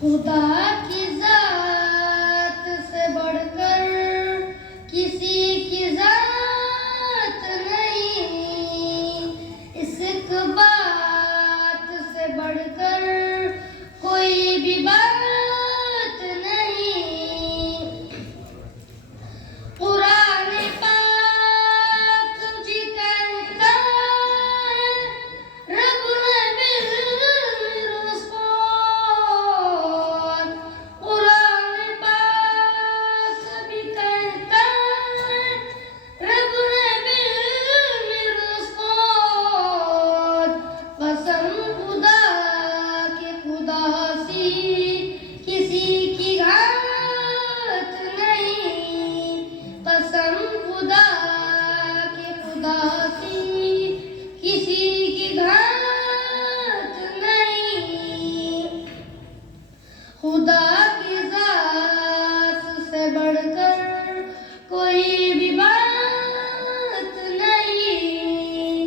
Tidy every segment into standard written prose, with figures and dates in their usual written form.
खुदा की जात से बढ़कर किसी की जात नहीं, इश्क बात से बढ़कर कोई भी बात नहीं। कुरान पाक जी कहता है, रब ने कुरान पाक भी कहता है, रब ने कसम खुदा के खुदा सी किसी की घात नहीं, कसम खुदा के खुदा सी किसी की घात नहीं। खुदा की जात से बढ़कर कोई भी बात नहीं,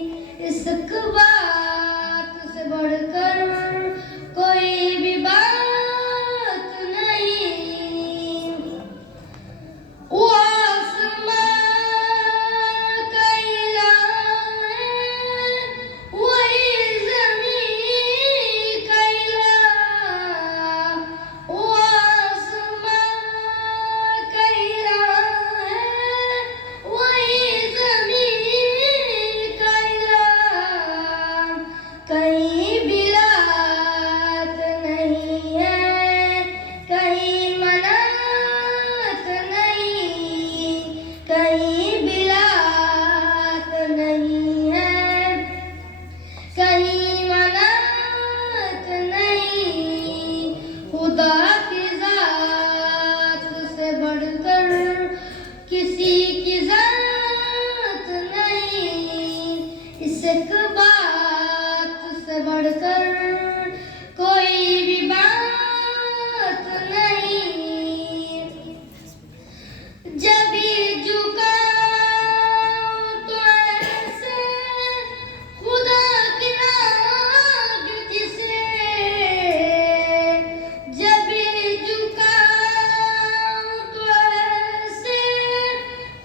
इश्क बात से बढ़कर कोई भी बात नहीं। वो आसमां का इलाह है, वही ज़मीं का इलाह। वो आसमां का इलाह है, वही ज़मीं का इलाह। कहीं बिलात नहीं है, कहीं मनात नहीं, कहीं बिलात नहीं है, कहीं मनात नहीं। खुदा की जात से बढ़कर किसी की जात नहीं, इश्क बात से बढ़कर कोई भी बात नहीं। जब भी झुकाऊं तो ऐसे खुदा की आग जिसे, जब भी झुकाऊं तो ऐसे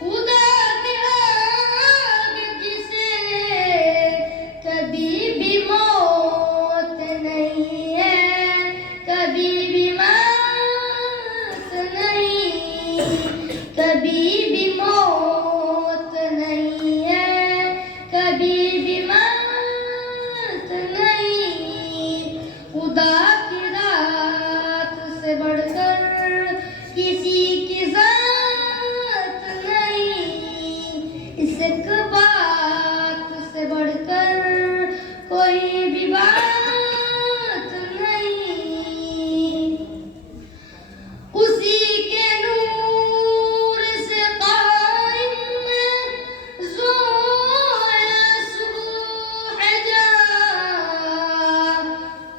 खुदा की आग जिसे, कभी भी मौत नहीं है, कभी भी मौत नहीं, कभी भी मौत नहीं है, कभी भी मौत नहीं। खुदा की रात से बढ़कर किसी की जात नहीं, इश्क बात से बढ़कर कोई भी बात नहीं। उसी के नूर से कायम है ज़ोया सुबह जा,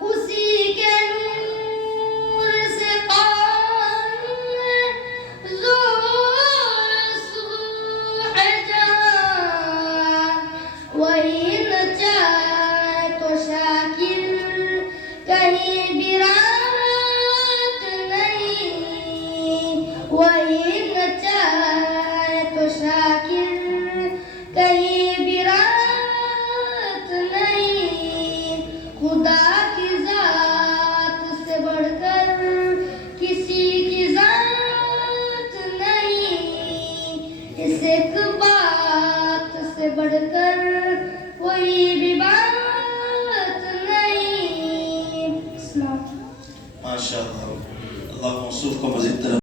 उसी के नूर से कायम है ज़ोया सुबह जा। वही नचाए तो शाकिर कहीं भी रात नहीं, वही नचाए तो शाकिर कहीं भी रात नहीं। खुदा की जात से बढ़कर किसी की जात नहीं, इश्क बात से बढ़कर कोई भी बात नहीं। माशाअल्लाह, अल्लाह मौसूफ को मज़ीद तरह